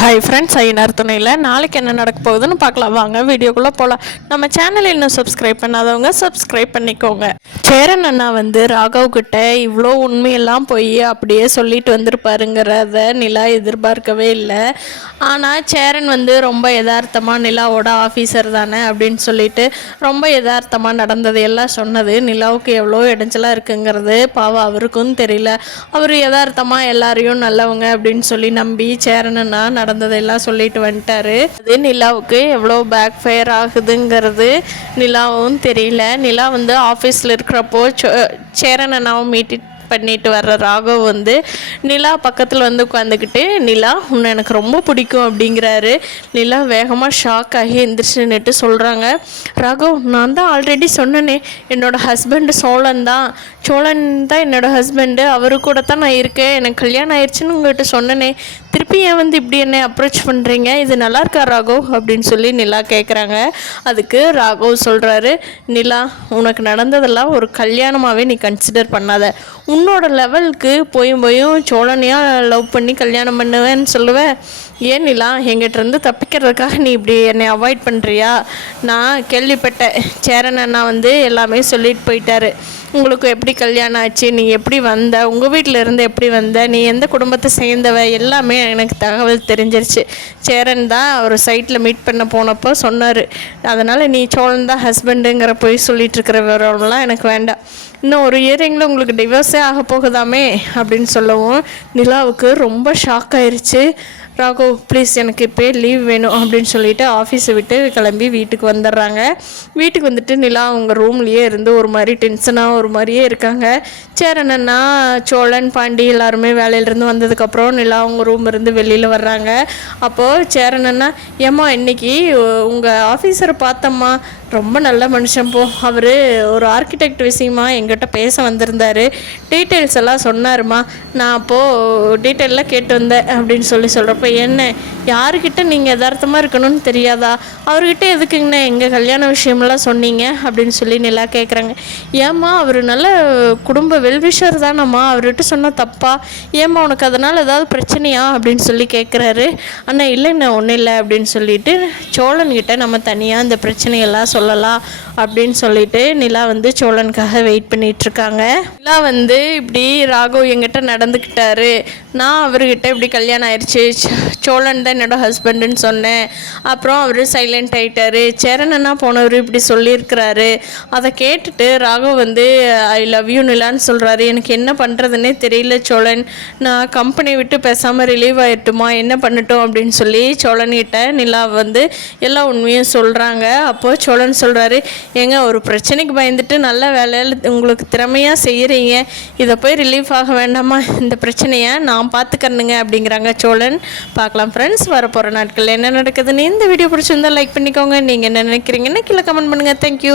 Hi friends, Ayyanar துணையில் நாளைக்கு என்ன நடக்க போகுதுன்னு பார்க்கலாம். வாங்க வீடியோக்குள்ளே போகலாம். நம்ம சேனலில் இன்னும் சப்ஸ்கிரைப் பண்ணாதவங்க சப்ஸ்கிரைப் பண்ணிக்கோங்க. சேரன் அண்ணா ராகவ் கிட்ட இவ்வளோ உண்மையெல்லாம் போய் அப்படியே சொல்லிட்டு வந்திருப்பாருங்கிறத நிலா எதிர்பார்க்கவே இல்லை. ஆனால் சேரன் ரொம்ப யதார்த்தமாக நிலாவோட ஆஃபீஸர் தானே அப்படின்னு சொல்லிட்டு ரொம்ப யதார்த்தமாக நடந்தது எல்லாம் சொன்னது நிலாவுக்கு எவ்வளோ இடைஞ்சலாக இருக்குங்கிறது பாவம் அவருக்கும் தெரியல. அவர் யதார்த்தமாக எல்லாரையும் நல்லவங்க அப்படின்னு சொல்லி நம்பி சேரன் அண்ணா நடந்ததெல்லாம் சொல்லிட்டு வந்துட்டாரு. அது நிலாவுக்கு எவ்வளோ பேக் ஃபயர் ஆகுதுங்கிறது நிலாவும் தெரியல. நிலா ஆஃபீஸில் இருக்கிறப்போ சேரன் அண்ணாவும் பண்ணிட்டு வர்ற ராகவ் நிலா பக்கத்தில் உட்காந்துக்கிட்டு, நிலா உன்னை எனக்கு ரொம்ப பிடிக்கும் அப்படிங்கிறாரு. நிலா வேகமாக ஷாக் ஆகி எந்திரிச்சு நின்றுட்டு சொல்கிறாங்க, ராகவ் நான் தான் ஆல்ரெடி சொன்னனே என்னோடய ஹஸ்பண்டு சோழன் தான் என்னோடய ஹஸ்பண்டு, அவரு கூட தான் நான் இருக்கேன், எனக்கு கல்யாணம் ஆயிடுச்சுன்னு உங்கள்கிட்ட சொன்னனே, திருப்பி ஏன் இப்படி என்னை அப்ரோச் பண்ணுறீங்க, இது நல்லா இருக்கா ராகவ் அப்படின்னு சொல்லி நிலா கேட்குறாங்க. அதுக்கு ராகவ் சொல்கிறாரு, நிலா உனக்கு நடந்ததெல்லாம் ஒரு கல்யாணமாகவே நீ கன்சிடர் பண்ணாத, உன்னோட லெவலுக்கு போயும் சோழனையாக லவ் பண்ணி கல்யாணம் பண்ணுவேன்னு சொல்லுவேன். ஏன் நிலா எங்கிட்டேருந்து தப்பிக்கிறதுக்காக நீ இப்படி என்னை அவாய்ட் பண்ணுறியா? நான் கேள்விப்பட்டேன், சேரன் அண்ணா எல்லாமே சொல்லிட்டு போயிட்டாரு. உங்களுக்கு எப்படி கல்யாணம் ஆச்சு, நீ எப்படி வந்த, உங்கள் வீட்டில் இருந்து எப்படி வந்த, நீ எந்த குடும்பத்தை சேர்ந்தவ, எல்லாமே எனக்கு தகவல் தெரிஞ்சிருச்சு. சேரன் தான் ஒரு சைட்டில் மீட் பண்ண போனப்போ சொன்னார். அதனால் நீ சோழன் தான் ஹஸ்பண்டுங்கிற போய் சொல்லிட்டு இருக்கிற விவரம்லாம் எனக்கு வேண்டாம். இன்னும் ஒரு இயரிங்கில் உங்களுக்கு டிவோர்ஸே ஆக போகுதாமே அப்படின்னு சொல்லவும் நிலாவுக்கு ரொம்ப ஷாக் ஆயிடுச்சு. ராகவ் ப்ளீஸ் எனக்கு இப்போ லீவ் வேணும் அப்படின்னு சொல்லிட்டு ஆஃபீஸை விட்டு கிளம்பி வீட்டுக்கு வந்துடுறாங்க. வீட்டுக்கு வந்துட்டு நிலா அவங்க ரூம்லேயே இருந்து ஒரு மாதிரி டென்ஷனாக ஒரு மாதிரியே இருக்காங்க. சேரன் அண்ணா, சோழன், பாண்டி எல்லாருமே வேலையிலேருந்து வந்ததுக்கப்புறம் நிலா அவங்க ரூம் இருந்து வெளியில் வர்றாங்க. அப்போது சேரன் அண்ணா, ஏம்மா இன்னைக்கு உங்கள் ஆஃபீஸரை பார்த்தம்மா, ரொம்ப நல்ல மனுஷன் போ, அவர் ஒரு ஆர்கிடெக்ட் விஷயமா எங்கிட்ட பேச வந்திருந்தார், டீட்டெயில்ஸ் எல்லாம் சொன்னாருமா, நான் அப்போது டீட்டெயிலெலாம் கேட்டு வந்தேன் அப்படின்னு சொல்கிறப்ப, என்ன யாருக்கிட்ட நீங்கள் யதார்த்தமாக இருக்கணும்னு தெரியாதா, அவர்கிட்ட எதுக்குங்கண்ணே எங்கள் கல்யாண விஷயமெல்லாம் சொன்னீங்க அப்படின்னு சொல்லி நிலா கேட்குறாங்க. ஏம்மா அவர் நல்ல குடும்ப வெல்விஷர் தானம்மா, அவர்கிட்ட சொன்னால் தப்பா, ஏம்மா உனக்கு அதனால் ஏதாவது பிரச்சனையா அப்படின்னு சொல்லி கேட்குறாரு. அண்ணா இல்லைண்ணா ஒன்றும் இல்லை அப்படின்னு சொல்லிட்டு சோழன்கிட்ட நம்ம தனியாக இந்த பிரச்சனையெல்லாம் சொல்லலாம் அப்படின்னு சொல்லிட்டு நிலா சோழனுக்காக வெயிட் பண்ணிகிட்ருக்காங்க. நிலா இப்படி ராகவ் எங்கிட்ட நடந்துக்கிட்டாரு, நான் அவர்கிட்ட இப்படி கல்யாணம் ஆயிடுச்சு, சோழன் தான் என்னோடய ஹஸ்பண்டுன்னு சொன்னேன், அப்புறம் அவர் சைலண்ட் ஆகிட்டாரு, சேரன் அண்ணா போனவர் இப்படி சொல்லியிருக்கிறாரு. அதை கேட்டுட்டு ராகவ் ஐ லவ் யூ நிலான்னு சொல்கிறாரு. எனக்கு என்ன பண்ணுறதுன்னே தெரியல சோழன், நான் கம்பெனி விட்டு பேசாமல் ரிலீவ் ஆகிட்டுமா, என்ன பண்ணட்டும் அப்படின்னு சொல்லி சோழன்கிட்ட நிலா எல்லா உண்மையும் சொல்கிறாங்க. அப்போது சோழன் சொல்கிறாரு, ஏங்க ஒரு பிரச்சனைக்கு பயந்துட்டு நல்ல வேலையில் உங்களுக்கு திறமையாக செய்கிறீங்க, இதை போய் ரிலீஃப் ஆக வேண்டாமா, இந்த பிரச்சனையை நான் பார்த்துக்கணுங்க அப்படிங்கிறாங்க சோழன். பார்க்கலாம் ஃப்ரெண்ட்ஸ், வரப்போகிற நாட்களில் என்ன நடக்குதுன்னு. இந்த வீடியோ பிடிச்சிருந்தால் லைக் பண்ணிக்கோங்க. நீங்கள் என்ன நினைக்கிறீங்கன்னு கீழே கமெண்ட் பண்ணுங்கள். தேங்க்யூ.